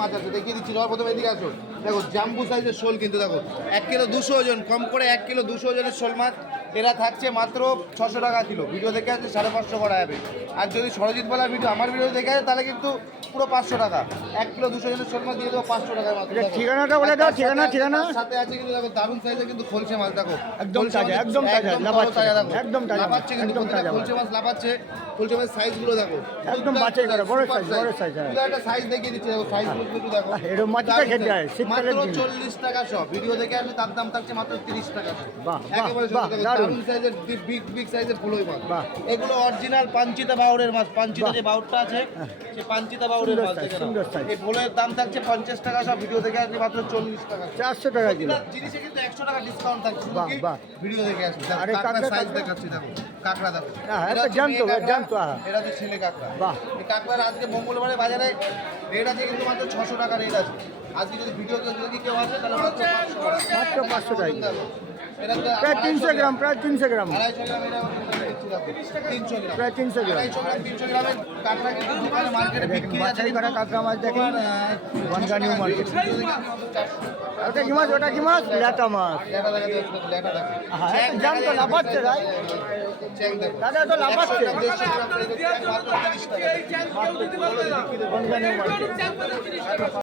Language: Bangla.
মাছ আছে দেখিয়ে দিচ্ছি। প্রথমে এদিকে আসো, দেখো জাম্বু সাইজের শোল, কিন্তু দেখো 1 কিলো 200 ওজন, কম করে 1 কিলো 200 ওজনের শোল মাছ। এরা থাকছে মাত্র 600 টাকা কিলো। ভিডিও দেখে আছে 550 করা যাবে। আর যদি সরজিৎ বলার ভিডিও আমার ভিডিও দেখে আছে তাহলে কিন্তু পুরো 500 টাকা। 1 কিলো 200 ওজনের শোল মাছ দিয়ে দেবো 500 টাকায় মাত্র। ঠিকানাটা বলে দাও, ঠিকানা সাথে আছে কিন্তু দেখো দারুণ সাইজের কিন্তু খলসে মাছ, দেখো একদম তাজা, একদম তাজা, একদম তাজা, লাফাচ্ছে কিন্তু খলসে মাছ লাফাচ্ছে। খলসে মাছ সাইজগুলো দেখো একদম বাছাই করা, বড় সাইজ, বড় সাইজ। একটা সাইজ দেখিয়ে দিচ্ছি, দেখো সাইজগুলো একটু দেখো। এরকম মাছটা খেতে হয় শীতকালের মাত্র দিনে। 40 টাকা সব। ভিডিও দেখে আসলে তার দাম থাকছে মাত্র 30 টাকা। বাহ, একেবারে বাহ, দারুণ। দারুণ সাইজের বিগ সাইজের ফুলই মাছ। বাহ। এগুলো অরিজিনাল পাঞ্চিতা বাউরের মাছ। পাঞ্চিতা যে বাউরটা আছে সেই পাঞ্চিতা বাউরের মাছ দেখে নাও। সুন্দর সাইজ। এই ফুলের দাম থাকছে 50 টাকা সব। ভিডিও দেখে আসলে মাত্র 40 টাকা। 400 টাকা কিলো। জিনিসে কিন্তু 100 টাকা ডিসকাউন্ট থাকছে। শুধু বাহ, কি বাহ। ভিডিও দেখে আসলে আরে কাঁকড়া কাঁকড়া, সাইজ কাঁকড়া। দেখাচ্ছি, দেখো কাঁকড়া দেখো। হ্যাঁ, এটা এটা হচ্ছে জ্যান্ত, মেয়ে কাঁকড়া, জ্যান্ত, হ্যাঁ। এটা হচ্ছে ছেলে কাঁকড়া। বাহ। এই কাঁকড়ার আজকে মঙ্গলবারে বাজারে রেট আছে কিন্তু মাত্র 600 টাকা রেট আছে। আজকে যদি ভিডিও যদি কেউ আসে তাহলে মাত্র 500 টাকা। মাত্র 500 টাকা। এটা তো প্রায় 300 গ্রাম, প্রায় 300 গ্রাম। 250 গ্রাম, এটা 300 গ্রাম। প্রায় 300 গ্রাম। 250 গ্রাম 300 গ্রামের কাঁকড়া কিন্তু দোকানে মার্কেটে বিক্রি আছে। বাছাই করা কাঁকড়া মাছ দেখেন, বনগাঁ নিউ মার্কেট। 400 ওটা কি মাছ, ওটা কি মাছ? ল্যাটা মাছ। লেটা দেখা যাচ্ছে, লেটা দেখা। হ্যাঁ, জাম তো লাফাচ্ছে ভাই। চেক দেখো। দাদা তো লাফাচ্ছে। 100 গ্রাম, 150 গ্রাম, মাত্র 30 টাকা। Bongaon New market.